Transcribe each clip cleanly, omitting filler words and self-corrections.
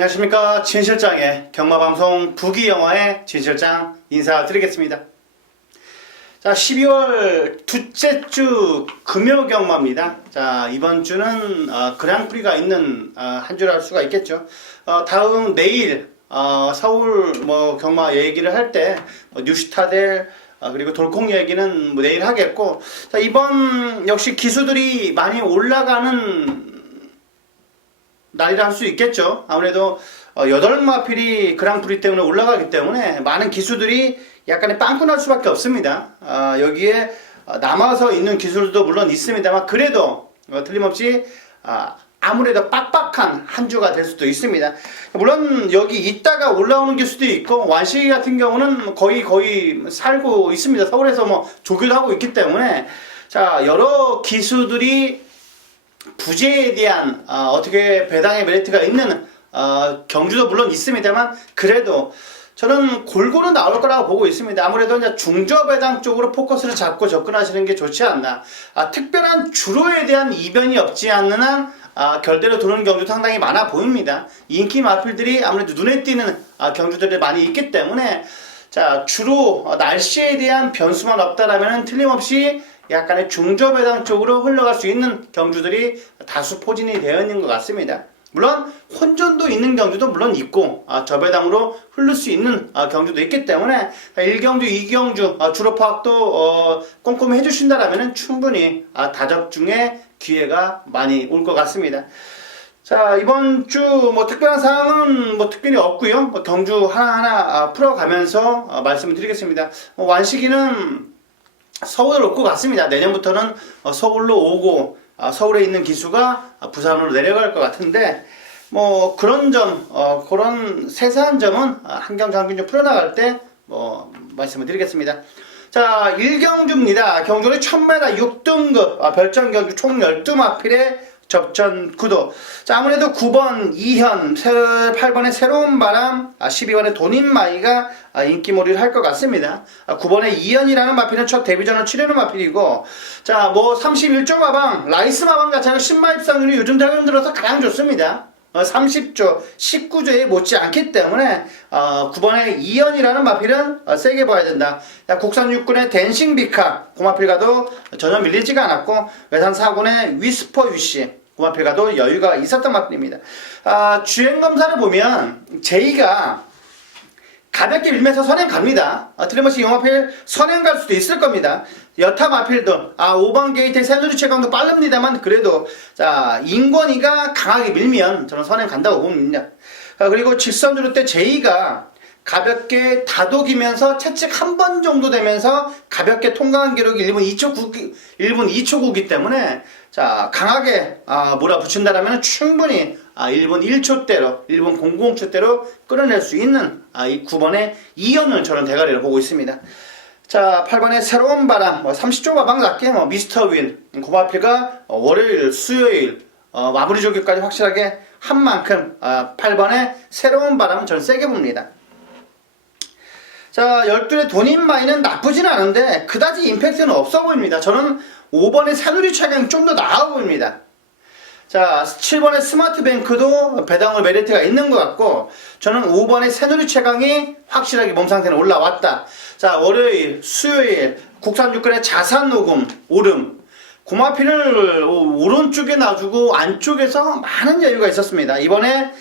안녕하십니까. 진실장의 경마방송 부기영화의 진실장 인사드리겠습니다. 자, 12월 둘째 주 금요경마입니다. 자, 이번 주는 그랑프리가 있는 한 주를 할 수가 있겠죠. 다음 내일 서울 경마 얘기를 할 때 뉴시타델 그리고 돌콩 얘기는 내일 하겠고, 자, 이번 역시 기수들이 많이 올라가는 날이라 할 수 있겠죠. 아무래도 8마필이 그랑프리 때문에 올라가기 때문에 많은 기수들이 약간의 빵꾸 날 수밖에 없습니다. 여기에 남아서 있는 기수들도 물론 있습니다만, 그래도 틀림없이 아무래도 빡빡한 한 주가 될 수도 있습니다. 물론 여기 있다가 올라오는 기수도 있고, 완식이 같은 경우는 거의 살고 있습니다. 서울에서 조교도 하고 있기 때문에, 자, 여러 기수들이 부재에 대한 어떻게 배당의 메리트가 있는 경주도 물론 있습니다만, 그래도 저는 골고루 나올 거라고 보고 있습니다. 아무래도 이제 중저배당 쪽으로 포커스를 잡고 접근하시는 게 좋지 않나. 특별한 주로에 대한 이변이 없지 않는 한 결대로 도는 경주도 상당히 많아 보입니다. 인기 마필들이 아무래도 눈에 띄는 경주들이 많이 있기 때문에, 자, 주로 날씨에 대한 변수만 없다라면 틀림없이 약간의 중저배당 쪽으로 흘러갈 수 있는 경주들이 다수 포진이 되어 있는 것 같습니다. 물론 혼전도 있는 경주도 물론 있고, 저배당으로 흐를 수 있는 경주도 있기 때문에 1경주, 2경주 주로 파악도 꼼꼼히 해주신다면 충분히 다적중에 기회가 많이 올 것 같습니다. 자, 이번 주 특별한 사항은 특별히 없고요. 경주 하나하나 풀어가면서 말씀을 드리겠습니다. 완식이는 서울을 올 것 같습니다. 내년부터는 서울로 오고 서울에 있는 기수가 부산으로 내려갈 것 같은데, 그런 점, 그런 세세한 점은 한경장균 풀어나갈 때 말씀을 드리겠습니다. 자, 1경주입니다. 경주는 1000m 6등급 별정경주 총 12마필의 접전 구도. 자, 아무래도 9번 이현, 8번의 새로운 바람, 12번의 돈인마이가 인기몰이를 할 것 같습니다. 9번의 이현이라는 마필은 첫 데뷔전을 치르는 마필이고, 자, 31조 마방, 라이스 마방 자체가 신마 입상률이 요즘 들어서 가장 좋습니다. 30조, 19조에 못지 않기 때문에 9번의 이현이라는 마필은 세게 봐야 된다. 국산 육군의 댄싱 비카, 고마필가도 전혀 밀리지가 않았고, 외산 4군의 위스퍼 유씨, 고마필가도 여유가 있었던 마필입니다. 주행검사를 보면 제이가 가볍게 밀면서 선행 갑니다. 틀림없이 용마필 선행 갈 수도 있을 겁니다. 여타 마필도 5번 게이트의 새누리 최강도 빠릅니다만, 그래도 자, 인권이가 강하게 밀면 저는 선행 간다고 봅니다. 그리고 직선주로 때 제이가 가볍게 다독이면서 채찍 한 번 정도 되면서 가볍게 통과한 기록이 1분 2초 9기 때문에, 자, 강하게 몰아붙인다라면 충분히 1분 1초대로 1분 00초대로 끌어낼 수 있는 이 9번의 이현을 저는 대가리를 보고 있습니다. 자, 8번의 새로운 바람, 30조 마방 낮게 미스터 윈, 고마필가 월요일, 수요일 마무리 조기까지 확실하게 한 만큼 8번의 새로운 바람 저는 세게 봅니다. 자, 12의 돈인마이는 나쁘진 않은데 그다지 임팩트는 없어 보입니다. 저는 5번의 새누리 최강이 좀 더 나아 보입니다. 자, 7번의 스마트뱅크도 배당을 메리트가 있는 것 같고, 저는 5번의 새누리 최강이 확실하게 몸 상태는 올라왔다. 자, 월요일, 수요일 국산 육군의 자산 녹음, 오름, 고마필을 오른쪽에 놔주고 안쪽에서 많은 여유가 있었습니다. 이번에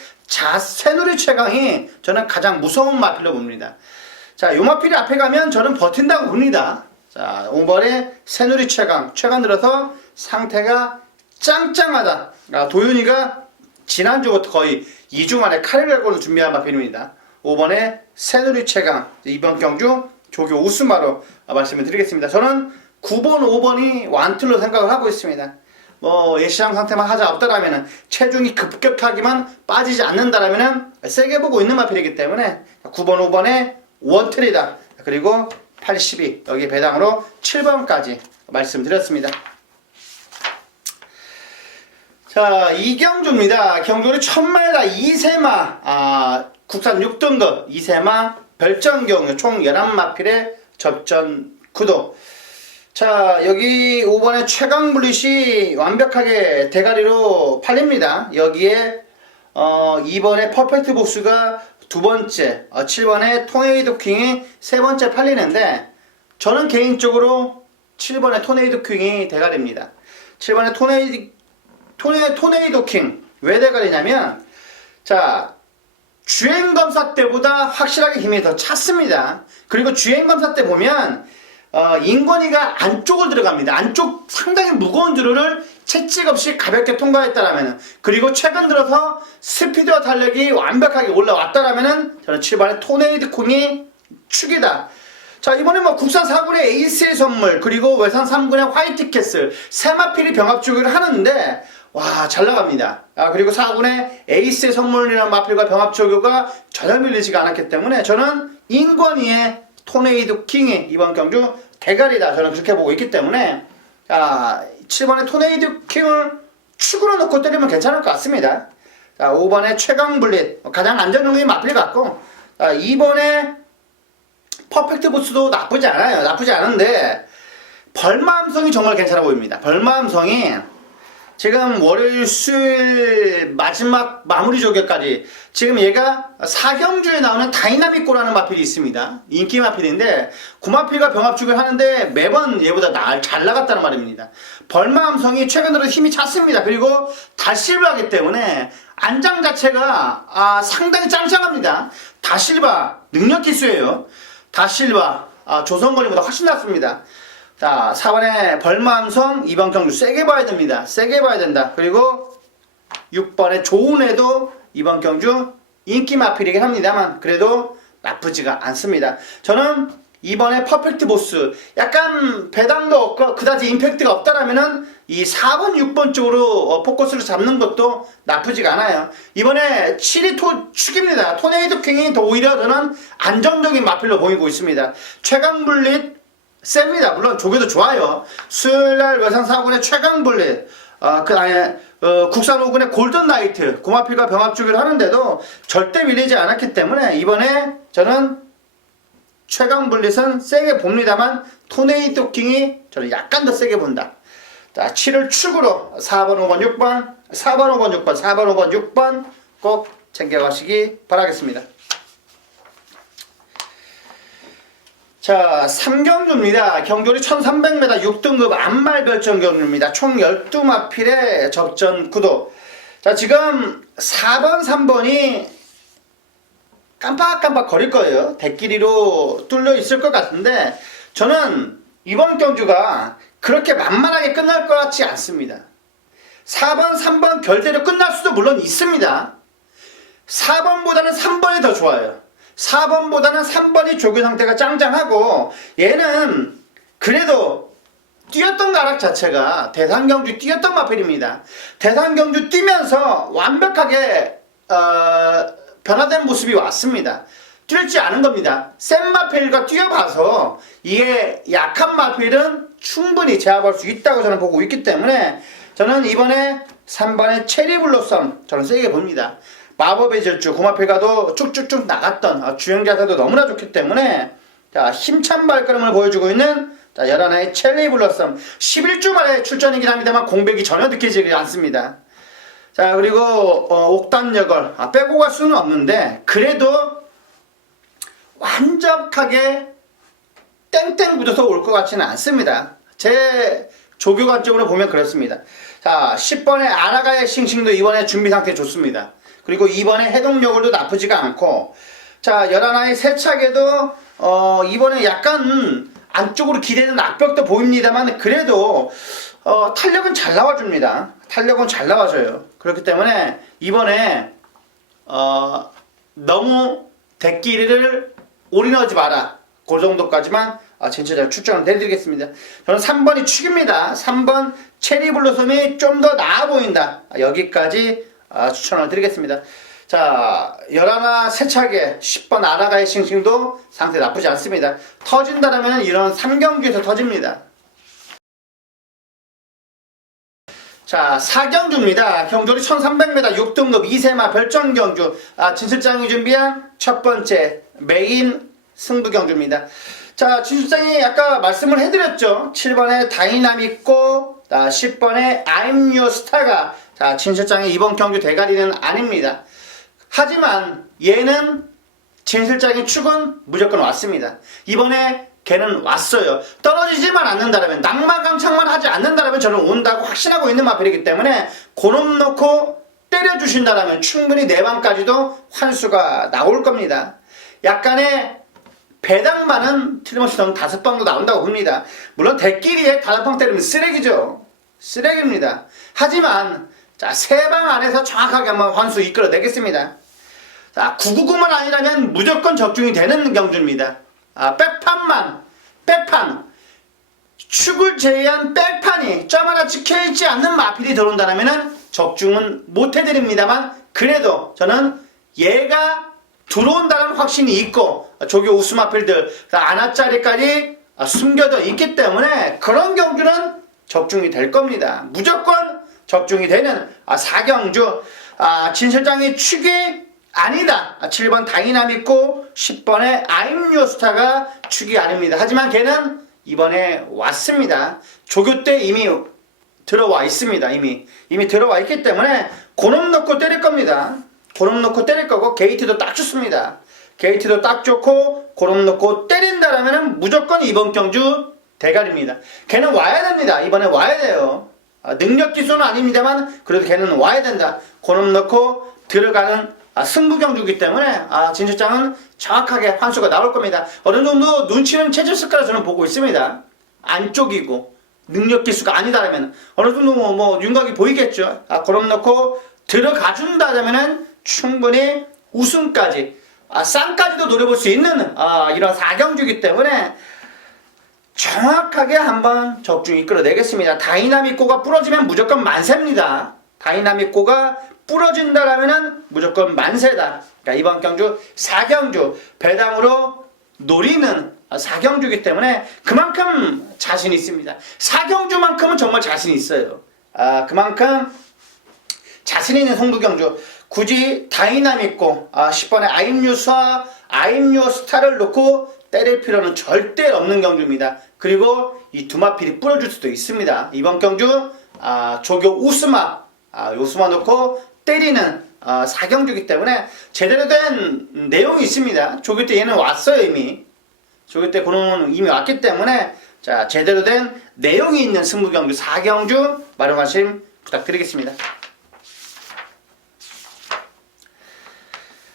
새누리 최강이 저는 가장 무서운 마필로 봅니다. 자, 요 마필이 앞에 가면 저는 버틴다고 봅니다. 자, 5번의 새누리 최강 들어서 상태가 짱짱하다. 도윤이가 지난주부터 거의 2주 만에 칼을 갈고는 준비한 마필입니다. 5번의 새누리 최강, 이번 경주 조교 우스마로 말씀을 드리겠습니다. 저는 9번, 5번이 완툴로 생각을 하고 있습니다. 예시장 상태만 하자 없다라면은, 체중이 급격하게만 빠지지 않는다라면은 세게 보고 있는 마필이기 때문에 9번, 5번의 원틀이다. 그리고 82, 여기 배당으로 7번까지 말씀드렸습니다. 자, 이경주입니다. 경주는 1000m 2세마, 국산 6등급 2세마 별정경주 총 11마필의 접전 구도. 자, 여기 5번의 최강블릿이 완벽하게 대가리로 팔립니다. 여기에 2번에 퍼펙트 보스가 두 번째, 7번에 토네이도 킹이 세 번째 팔리는데 저는 개인적으로 7번에 토네이도 킹이 대가리입니다. 7번에 토네이도 킹 왜 대가리냐면 자 주행검사 때보다 확실하게 힘이 더 찼습니다. 그리고 주행검사 때 보면 인권위가 안쪽을 들어갑니다. 안쪽 상당히 무거운 드루를 채찍 없이 가볍게 통과했다라면, 그리고 최근 들어서 스피드와 탄력이 완벽하게 올라왔다라면 저는 7번의 토네이도 킹이 축이다. 자, 이번에 뭐 국산 4군의 에이스의 선물, 그리고 외산 3군의 화이트 캐슬, 세마필이 병합 주기를 하는데 와, 잘 나갑니다. 그리고 4군의 에이스의 선물이라는 마필과 병합 조교가 전혀 밀리지가 않았기 때문에 저는 인권위의 토네이도 킹이 이번 경주 대가리다. 저는 그렇게 보고 있기 때문에 7번의 토네이도 킹을 축으로 넣고 때리면 괜찮을 것 같습니다. 5번의 최강블릿 가장 안전용이 마필 같고, 2번의 퍼펙트 보스도 나쁘지 않아요. 나쁘지 않은데 벌마함성이 정말 괜찮아 보입니다. 벌마함성이 지금 월요일 수요일 마지막 마무리 조교까지 지금 얘가 4경주에 나오는 다이나믹고라는 마필이 있습니다. 인기 마필인데 그 마필과 병합 주기를 하는데 매번 얘보다 잘 나갔다는 말입니다. 벌마함성이 최근 들어 힘이 찼습니다. 그리고 다실바기 때문에 안장 자체가 상당히 짱짱합니다. 다실바 능력 기수예요. 다실바 조선거리보다 훨씬 낫습니다. 자, 4번에 벌마함성 이번 경주 세게 봐야 됩니다. 세게 봐야 된다. 그리고 6번에 좋은애도 이번 경주 인기 마필이긴 합니다만 그래도 나쁘지가 않습니다. 저는 이번에 퍼펙트 보스 약간 배당도 없고 그다지 임팩트가 없다라면은 이 4번 6번 쪽으로 포커스를 잡는 것도 나쁘지가 않아요. 이번에 7위 축입니다. 토네이도 킹이 더 오히려 저는 안정적인 마필로 보이고 있습니다. 최강블릿 셉니다. 물론 조교도 좋아요. 수요일날 외상 4군의 최강블릿, 그 안에 국산 5군의 골든나이트, 고마필과 병합 주기를 하는데도 절대 밀리지 않았기 때문에 이번에 저는 최강블릿은 세게 봅니다만 토네이도 킹이 저는 약간 더 세게 본다. 자, 7을 축으로 4번, 5번, 6번, 4번, 5번, 6번, 4번, 5번, 6번 꼭 챙겨가시기 바라겠습니다. 자, 3경주입니다. 경돌이 1300m 6등급 안말 별정 경주입니다. 총 12마필의 접전 구도. 자, 지금 4번, 3번이 깜빡깜빡 거릴 거예요. 대끼리로 뚫려 있을 것 같은데 저는 이번 경주가 그렇게 만만하게 끝날 것 같지 않습니다. 4번, 3번 결대로 끝날 수도 물론 있습니다. 4번보다는 3번이 더 좋아요. 4번보다는 3번이 조교 상태가 짱짱하고 얘는 그래도 뛰었던 가락 자체가 대산경주 뛰었던 마필입니다. 대산경주 뛰면서 완벽하게 변화된 모습이 왔습니다. 뛸지 않은 겁니다. 센 마필과 뛰어봐서 이게 약한 마필은 충분히 제압할 수 있다고 저는 보고 있기 때문에 저는 이번에 3번의 체리블로썸 저는 세게 봅니다. 마법의 질주 고마필과도 쭉쭉쭉 나갔던 주행 자세도 너무나 좋기 때문에 자, 힘찬 발걸음을 보여주고 있는 자, 11화의 체리블로썸 11주 만에 출전이긴 합니다만 공백이 전혀 느껴지지 않습니다. 자, 그리고 옥단여걸 빼고 갈 수는 없는데 그래도 완벽하게 땡땡 굳어서 올 것 같지는 않습니다. 제 조교 관점으로 보면 그렇습니다. 자, 10번의 아라가의 싱싱도 이번에 준비 상태 좋습니다. 그리고 이번에 해동여걸도 나쁘지가 않고 자, 11화의 세차게도 이번에 약간 안쪽으로 기대는 악벽도 보입니다만 그래도 탄력은 잘 나와줍니다. 탄력은 잘 나와줘요. 그렇기 때문에 이번에 너무 대끼리를 올인하지 마라. 그 정도까지만 진짜 추천을 해드리겠습니다. 저는 3번이 축입니다. 3번 체리블로썸이 좀 더 나아 보인다. 여기까지 추천을 드리겠습니다. 자, 11화 세차게 10번 아라가의 싱싱도 상태 나쁘지 않습니다. 터진다라면 이런 3경주에서 터집니다. 자, 4경주입니다. 경돌이 1300m 6등급 2세마 별정경주 진실장이 준비한 첫 번째 메인 승부경주입니다. 자, 진실장이 아까 말씀을 해드렸죠. 7번에 다이나믹고 자, 10번의 I'm Your Star가 자, 진실장의 이번 경주 대가리는 아닙니다. 하지만 얘는 진실장의 축은 무조건 왔습니다. 이번에 걔는 왔어요. 떨어지지만 않는다면, 낭만강창만 하지 않는다면 저는 온다고 확신하고 있는 마필이기 때문에 고놈 놓고 때려주신다면 충분히 4방까지도 환수가 나올 겁니다. 약간의 배당반은 틀림없이 저는 5방도 나온다고 봅니다. 물론 대끼리에 5방 때리면 쓰레기죠. 쓰레기입니다. 하지만 자, 3방 안에서 정확하게 한번 환수 이끌어내겠습니다. 자, 999만 아니라면 무조건 적중이 되는 경주입니다. 백판 축을 제외한 백판이 점 하나 찍혀있지 않는 마필이 들어온다면 적중은 못해드립니다만, 그래도 저는 얘가 들어온다는 확신이 있고 조교 우수 마필들 아나짜리까지 숨겨져 있기 때문에 그런 경주는 적중이 될 겁니다. 무조건 적중이 되는 4경주 진실장의 축이 아니다. 7번 다이나믹고 10번의 I'm Your Star가 축이 아닙니다. 하지만 걔는 이번에 왔습니다. 조교 때 이미 들어와 있습니다. 이미 들어와 있기 때문에 고놈 놓고 때릴 겁니다. 고놈 놓고 때릴 거고 게이트도 딱 좋습니다. 게이트도 딱 좋고 고놈 놓고 때린다라면 무조건 이번 경주 대가리입니다. 걔는 와야 됩니다. 이번에 와야 돼요. 능력 기수는 아닙니다만 그래도 걔는 와야 된다. 고놈 놓고 들어가는 승부경주이기 때문에 진실장은 정확하게 환수가 나올 겁니다. 어느 정도 눈치는 채졌을 거라 저는 보고 있습니다. 안쪽이고 능력 기수가 아니다라면 어느 정도 뭐 윤곽이 보이겠죠. 고놈 놓고 들어가 준다라면은 충분히 우승까지 쌍까지도 노려볼 수 있는 이런 4경주이기 때문에 정확하게 한번 적중 이끌어내겠습니다. 다이나믹고가 부러지면 무조건 만세입니다. 다이나믹고가 부러진다라면은 무조건 만세다. 그러니까 이번 경주 4경주 배당으로 노리는 4경주이기 때문에 그만큼 자신 있습니다. 4경주만큼은 정말 자신 있어요. 그만큼 자신 있는 송두경주. 굳이 다이나믹고 10번의 I'm Your Star를 놓고 때릴 필요는 절대 없는 경주입니다. 그리고 이 두마필이 부러질 수도 있습니다. 이번 경주 조교 우스마 놓고 때리는 4경주이기 때문에 제대로 된 내용이 있습니다. 조교 때 얘는 왔어요. 이미 조교 때 그놈은 이미 왔기 때문에 자, 제대로 된 내용이 있는 승부경주 4경주 마련하심 부탁드리겠습니다.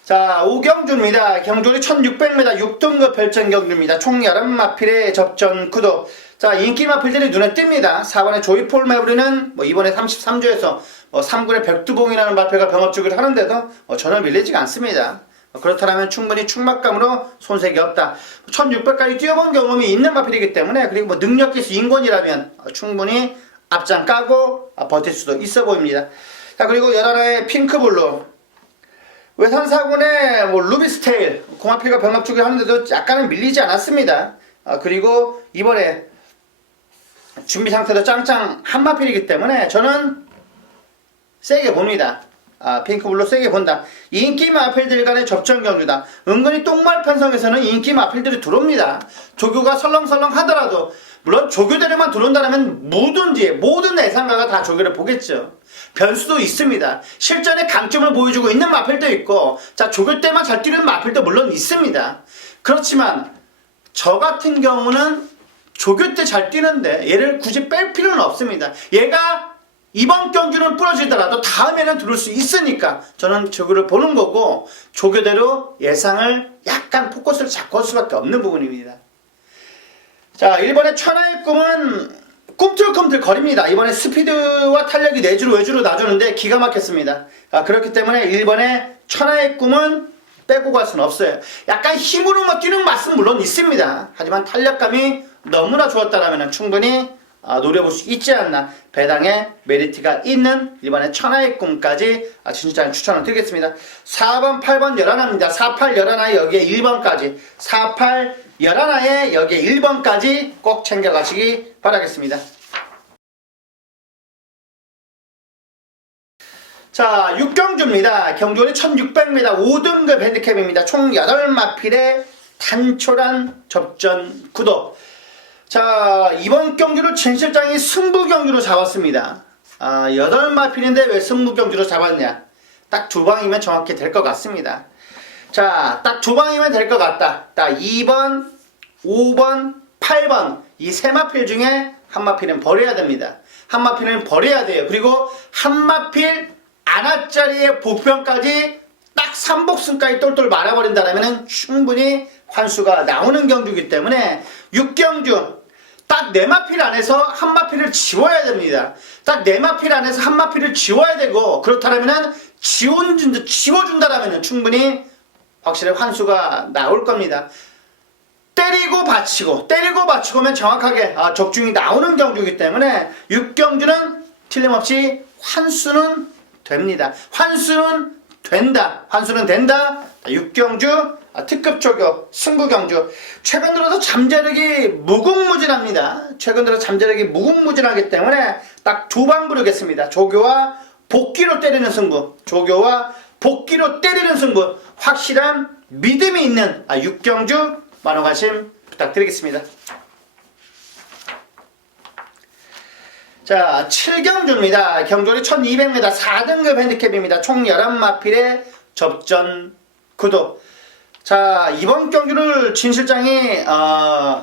자, 5경주입니다. 경주리 1600m 6등급 별정 경주입니다. 총 11마필의 접전 구도. 자, 인기 마필들이 눈에 띕니다. 4번의 조이폴 매브리는 이번에 33조에서 3군의 백두봉이라는 마필과 병합주기를 하는데도 전혀 밀리지가 않습니다. 그렇다면 충분히 충막감으로 손색이 없다. 1600까지 뛰어본 경험이 있는 마필이기 때문에, 그리고 능력기수 인권이라면 충분히 앞장 까고 버틸 수도 있어 보입니다. 자, 그리고 여라라의 핑크블루. 외산사군의 루비스테일 공합필과 병합주기 하는데도 약간은 밀리지 않았습니다. 그리고 이번에 준비 상태도 짱짱 한마필이기 때문에 저는 세게 봅니다. 핑크블루 세게 본다. 인기 마필들 간의 접전 경주다. 은근히 똥말 편성에서는 인기 마필들이 들어옵니다. 조교가 설렁설렁 하더라도, 물론 조교대로만 들어온다면 모든 예상가가 다 조교를 보겠죠. 변수도 있습니다. 실전에 강점을 보여주고 있는 마필도 있고, 자, 조교 때만 잘 뛰는 마필도 물론 있습니다. 그렇지만 저 같은 경우는 조교 때 잘 뛰는데 얘를 굳이 뺄 필요는 없습니다. 얘가 이번 경주는 부러지더라도 다음에는 들을 수 있으니까 저는 조교를 보는 거고, 조교대로 예상을 약간 포커스를 잡고 할 수밖에 없는 부분입니다. 자, 1번의 천하의 꿈은 꿈틀꿈틀 거립니다. 이번에 스피드와 탄력이 내주로 외주로 놔주는데 기가 막혔습니다. 그렇기 때문에 1번의 천하의 꿈은 빼고 갈 수는 없어요. 약간 힘으로 뛰는 맛은 물론 있습니다. 하지만 탄력감이 너무나 좋았다면 충분히 노려볼 수 있지 않나. 배당에 메리트가 있는 1번의 천하의 꿈까지 진짜 추천을 드리겠습니다. 4번, 8번, 11화입니다. 4, 8, 11화에 여기에 1번까지 4, 8, 11화에 여기에 1번까지 꼭 챙겨가시기 바라겠습니다. 자, 6경주입니다. 경주는 1600m 5등급 핸디캡입니다. 총 8마필의 단촐한 접전 구도. 자, 이번 경주를 진 실장이 승부 경주로 잡았습니다. 8마필인데 왜 승부 경주로 잡았냐? 딱 두 방이면 정확히 될 것 같습니다. 자, 딱 두 방이면 될 것 같다. 딱 2번, 5번, 8번 이 세 마필 중에 한 마필은 버려야 됩니다. 한 마필은 버려야 돼요. 그리고 한 마필 안하짜리의 보편까지 딱 3복승까지 똘똘 말아버린다면 충분히 환수가 나오는 경주이기 때문에 6경주 딱 4마필 안에서 한 마필을 지워야 됩니다. 딱 4마필 안에서 한 마필을 지워야 되고, 그렇다면 지워준다라면 충분히 확실히 환수가 나올 겁니다. 때리고 받치고면 정확하게 적중이 나오는 경주이기 때문에 6경주는 틀림없이 환수는 됩니다. 환수는 된다. 6경주 특급 조교 승부 경주. 최근 들어서 잠재력이 무궁무진합니다. 무궁무진하기 때문에 딱 두 방 부르겠습니다. 조교와 복귀로 때리는 승부. 확실한 믿음이 있는 6경주 많은 관심 부탁드리겠습니다. 자, 7경주입니다. 경주리 1200m 4등급 핸디캡입니다. 총 11마필의 접전 구도. 자, 이번 경주를 진 실장이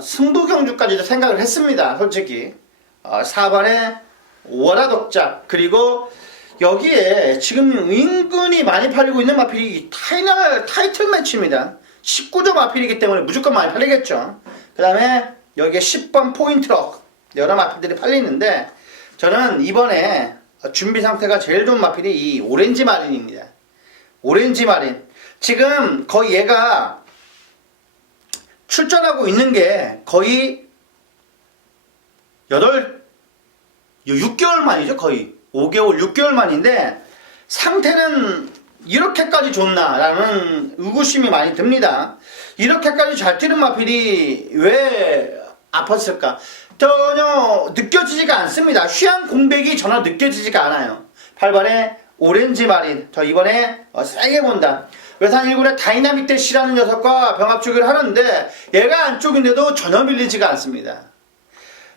승부 경주까지도 생각을 했습니다. 솔직히 4번에 월화독작, 그리고 여기에 지금 은근히 많이 팔리고 있는 마필이 타이틀 매치입니다. 19조 마필이기 때문에 무조건 많이 팔리겠죠. 그 다음에 여기에 10번 포인트럭 여러 마필들이 팔리는데, 저는 이번에 준비 상태가 제일 좋은 마필이 이 오렌지 마린입니다. 오렌지 마린. 지금 거의 얘가 출전하고 있는 게 거의 6개월 만이죠. 거의 5개월, 6개월 만인데 상태는 이렇게까지 좋나라는 의구심이 많이 듭니다. 이렇게까지 잘 뛰는 마필이 왜 아팠을까? 전혀 느껴지지가 않습니다. 휴양 공백이 전혀 느껴지지가 않아요. 8번에 오렌지 마린. 저 이번에 세게 본다. 외산 1군의 다이나믹 대시라는 녀석과 병합주기를 하는데 얘가 안쪽인데도 전혀 밀리지가 않습니다.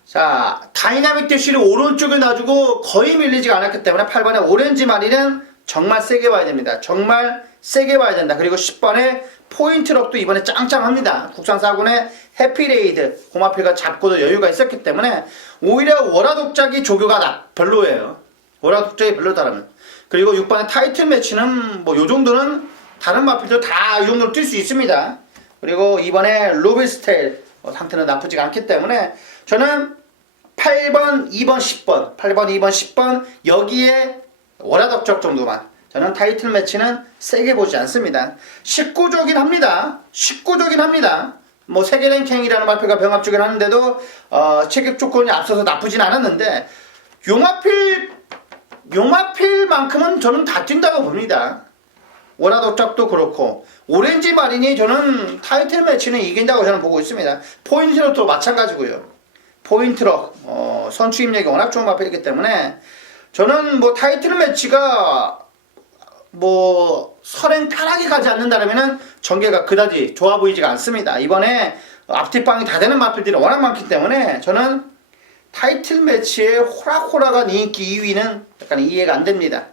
자, 다이나믹 대시를 오른쪽에 놔주고 거의 밀리지가 않았기 때문에 8번의 오렌지 마린은 정말 세게 봐야 됩니다. 정말 세게 봐야 된다. 그리고 10번의 포인트럭도 이번에 짱짱합니다. 국산 4군의 해피레이드 고마필가 잡고도 여유가 있었기 때문에 오히려 월화독작이 조교가 별로예요. 월화독작이 별로다라면. 그리고 6번의 타이틀 매치는 뭐 요정도는 다른 마필도 다 이 정도로 뛸 수 있습니다. 그리고 이번에 로비스테일 상태는 나쁘지가 않기 때문에 저는 8번, 2번, 10번 여기에 월화독작 정도만. 저는 타이틀 매치는 세게 보지 않습니다. 19조긴 합니다. 뭐 세계 랭킹이라는 마필과 병합주기를 하는데도 체격 조건이 앞서서 나쁘진 않았는데 용마필만큼은 저는 다 뛴다고 봅니다. 월화독작도 그렇고 오렌지 마린이 저는 타이틀 매치는 이긴다고 저는 보고 있습니다. 포인트럭도 마찬가지고요. 포인트럭 선취입력이 워낙 좋은 마필이기 때문에 저는 뭐 타이틀 매치가 뭐 설행 편하게 가지 않는다면은 전개가 그다지 좋아 보이지가 않습니다. 이번에 앞뒷방이 다 되는 마필들이 워낙 많기 때문에 저는 타이틀 매치의 호락호락한 인기 2위는 약간 이해가 안 됩니다.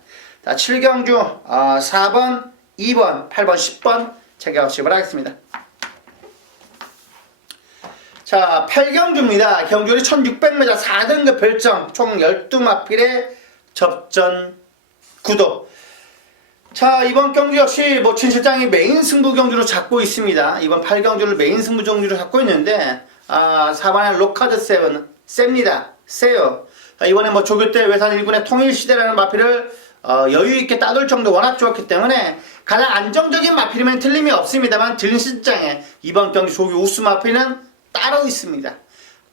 자, 7경주 4번, 2번, 8번, 10번 체크아웃을 하겠습니다. 자, 8경주입니다. 경주리 1600m 4등급 별정 총 12마필의 접전 구도. 자, 이번 경주 역시 뭐 진 실장이 메인 승부 경주로 잡고 있습니다. 이번 8경주를 메인 승부 경주로 잡고 있는데 4번의 로카드 세븐 셉니다. 세요. 이번에 뭐 조교 때 외산 1군의 통일시대라는 마필을 여유있게 따돌 정도 워낙 좋았기 때문에 가장 안정적인 마필이면 틀림이 없습니다만 진 실장의 이번 경기 조교 우수 마필은 따로 있습니다.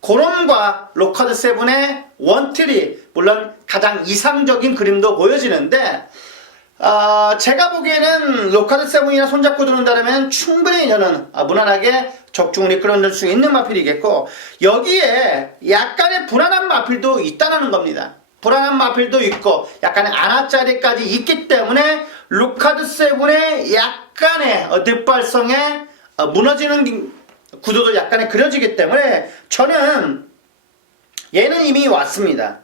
고롬과 로카드 세븐의 원트리, 물론 가장 이상적인 그림도 보여지는데 제가 보기에는 로카드 세븐이나 손잡고 들어온다면 충분히 저는 무난하게 적중을 이끌어낼 수 있는 마필이겠고, 여기에 약간의 불안한 마필도 있다는 겁니다. 불안한 마필도 있고 약간의 안하짜리까지 있기 때문에 로카드 세븐의 약간의 뒷발성에 무너지는 구도도 약간의 그려지기 때문에 저는 얘는 이미 왔습니다.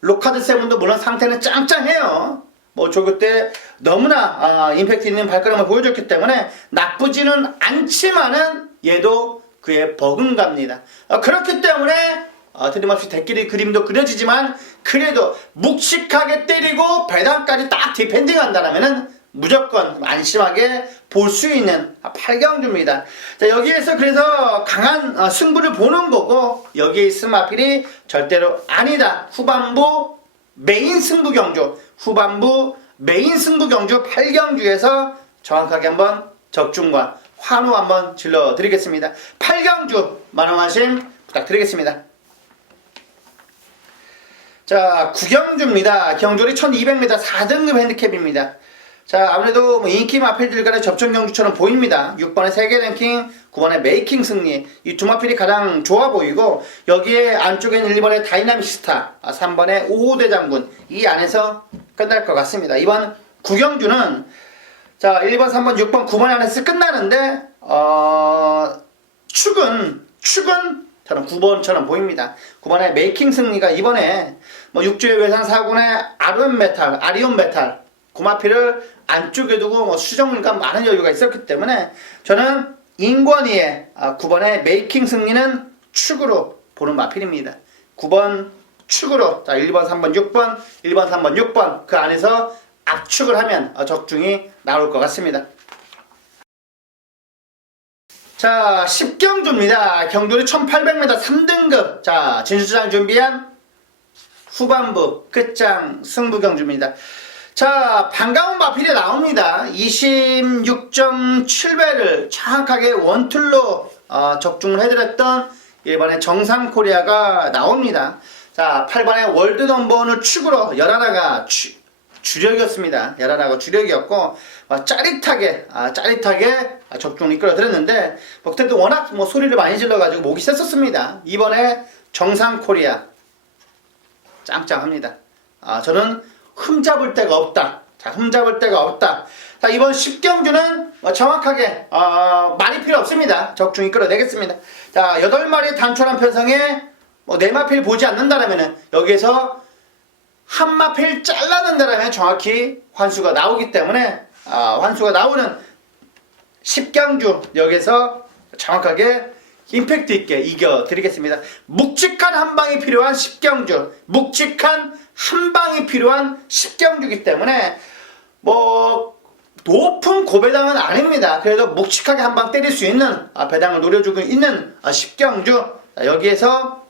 로카드 세븐도 물론 상태는 짱짱해요. 뭐 조교 때 너무나 임팩트 있는 발걸음을 보여줬기 때문에 나쁘지는 않지만은 얘도 그의 버금갑니다. 그렇기 때문에 틀림없이 대끼리 그림도 그려지지만 그래도 묵직하게 때리고 배당까지 딱 디펜딩 한다면은 무조건 안심하게 볼 수 있는 8경주입니다. 자, 여기에서 그래서 강한 승부를 보는 거고 여기에 있을 마필이 절대로 아니다. 후반부 메인 승부 경주 8경주에서 정확하게 한번 적중과 환호 한번 질러 드리겠습니다. 8경주 만원하심 부탁드리겠습니다. 자, 9경주입니다. 경주리 1200m 4등급 핸디캡입니다. 자, 아무래도 뭐 인기 마필들 간의 접전 경주처럼 보입니다. 6번의 세계 랭킹, 9번의 메이킹 승리. 이 두 마필이 가장 좋아 보이고, 여기에 안쪽에는 1번의 다이나믹 스타, 3번의 5호 대장군. 이 안에서 끝날 것 같습니다. 이번 9경주는, 자, 1번, 3번, 6번, 9번 안에서 끝나는데, 축은 저는 9번처럼 보입니다. 9번의 메이킹 승리가 이번에, 뭐, 6주의 외상 4군의 아리온 메탈, 구마피를 안쪽에 두고 뭐 수정과 많은 여유가 있었기 때문에 저는 인권위의 9번의 메이킹 승리는 축으로 보는 마필입니다. 9번 축으로, 자, 1번, 3번, 6번, 1번, 3번, 6번 그 안에서 압축을 하면 적중이 나올 것 같습니다. 자, 10경주입니다. 경주리 1800m 3등급. 자, 진수장 준비한 후반부 끝장 승부경주입니다. 자, 반가운 마필이 나옵니다. 26.7배를 정확하게 원툴로 적중을 해드렸던 1번의 정상코리아가 나옵니다. 자, 8번의 월드 넘버원을 축으로 열하나가 주력이었습니다. 열하나가 주력이었고 짜릿하게 적중을 이끌어드렸는데 그때도 워낙 소리를 많이 질러가지고 목이 셌었습니다. 이번에 정상코리아 짱짱합니다. 저는 흠잡을 데가 없다. 자, 흠잡을 데가 없다. 자, 이번 10경주는 정확하게 말이 필요 없습니다. 적중 이끌어내겠습니다. 자, 8마리의 단촐한 편성에 4마필 보지 않는다라면 여기에서 한 마필 잘라낸다라면 정확히 환수가 나오기 때문에 환수가 나오는 10경주 여기서 정확하게 임팩트 있게 이겨드리겠습니다. 묵직한 한방이 필요한 10경주, 묵직한 한방이 필요한 10경주이기 때문에 높은 고배당은 아닙니다. 그래도 묵직하게 한방 때릴 수 있는 배당을 노려주고 있는 10경주. 여기에서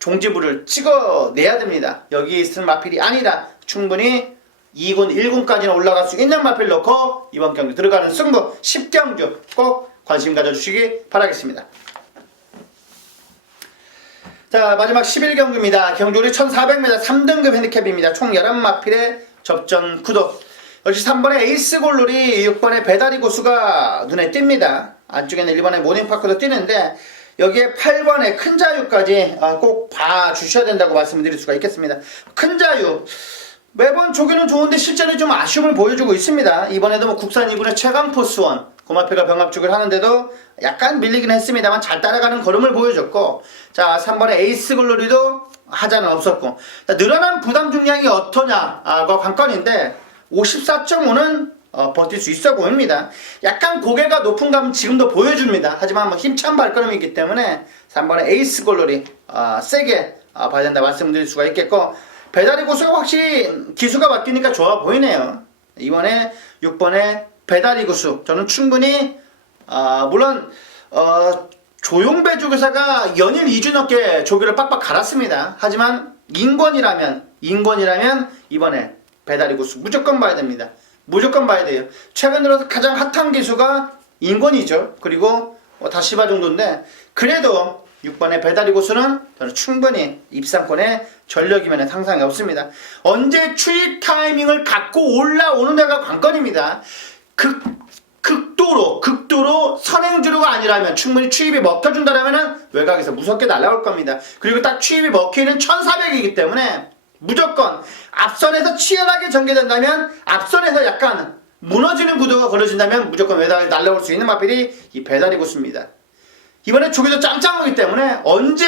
종지부를 찍어내야 됩니다. 여기 있을 마필이 아니다. 충분히 2군, 1군까지는 올라갈 수 있는 마필 넣고 이번 경기 들어가는 승부 10경주 꼭 관심 가져주시기 바라겠습니다. 자, 마지막 11경주입니다. 경주리 1400m 3등급 핸디캡입니다. 총 11마필의 접전 구도. 역시 3번의 에이스 골놀이, 6번의 배다리 고수가 눈에 띕니다. 안쪽에는 1번의 모닝파크도 띄는데 여기에 8번의 큰 자유까지 꼭 봐주셔야 된다고 말씀드릴 수가 있겠습니다. 큰 자유 매번 조기는 좋은데 실제는 좀 아쉬움을 보여주고 있습니다. 이번에도 국산 2군의 최강포스원 고마페가 병합축을 하는데도 약간 밀리긴 했습니다만 잘 따라가는 걸음을 보여줬고, 자, 3번의 에이스 글로리도 하자는 없었고, 자, 늘어난 부담 중량이 어떠냐가 관건인데 54.5는 버틸 수 있어 보입니다. 약간 고개가 높은 감 지금도 보여줍니다. 하지만 힘찬 발걸음이기 때문에 3번의 에이스 글로리 세게 봐야 된다 말씀드릴 수가 있겠고, 배다리 고수가 확실히 기수가 바뀌니까 좋아 보이네요. 이번에 6번의 배다리 고수 저는 충분히 물론 조용배 조교사가 연일 2주 넘게 조교를 빡빡 갈았습니다. 하지만 인권이라면 이번에 배다리 고수 무조건 봐야 됩니다. 무조건 봐야 돼요. 최근 들어서 가장 핫한 기수가 인권이죠. 그리고 다시바 정도인데 그래도 6번의 배다리 고수는 저는 충분히 입상권의 전력이면 상상이 없습니다. 언제 추입 타이밍을 갖고 올라오는 데가 관건입니다. 극도로 선행주로가 아니라면 충분히 추입이 먹혀준다라면 외곽에서 무섭게 날아올 겁니다. 그리고 딱 추입이 먹히는 1400이기 때문에 무조건 앞선에서 치열하게 전개된다면 앞선에서 약간 무너지는 구도가 걸어진다면 무조건 외곽에 날아올 수 있는 마필이 이 배다리 고수입니다. 이번에 조기도 짱짱하기 때문에 언제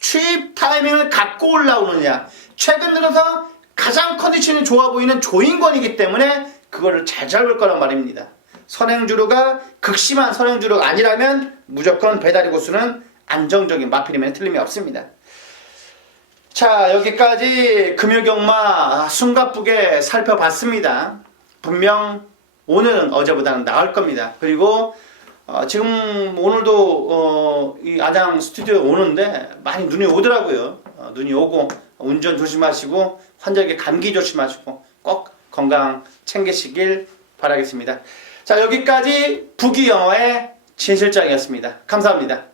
취입 타이밍을 갖고 올라오느냐. 최근 들어서 가장 컨디션이 좋아 보이는 조인권이기 때문에 그거를 잘 잡을 거란 말입니다. 선행주로가 극심한 선행주로가 아니라면 무조건 배다리 고수는 안정적인 마필이면 틀림이 없습니다. 자, 여기까지 금요경마 숨가쁘게 살펴봤습니다. 분명 오늘은 어제보다는 나을 겁니다. 그리고 지금 오늘도 이 아장 스튜디오에 오는데 많이 눈이 오더라고요. 눈이 오고 운전 조심하시고 환절기 감기 조심하시고 꼭 건강 챙기시길 바라겠습니다. 자, 여기까지 부기영어의 진실장이었습니다. 감사합니다.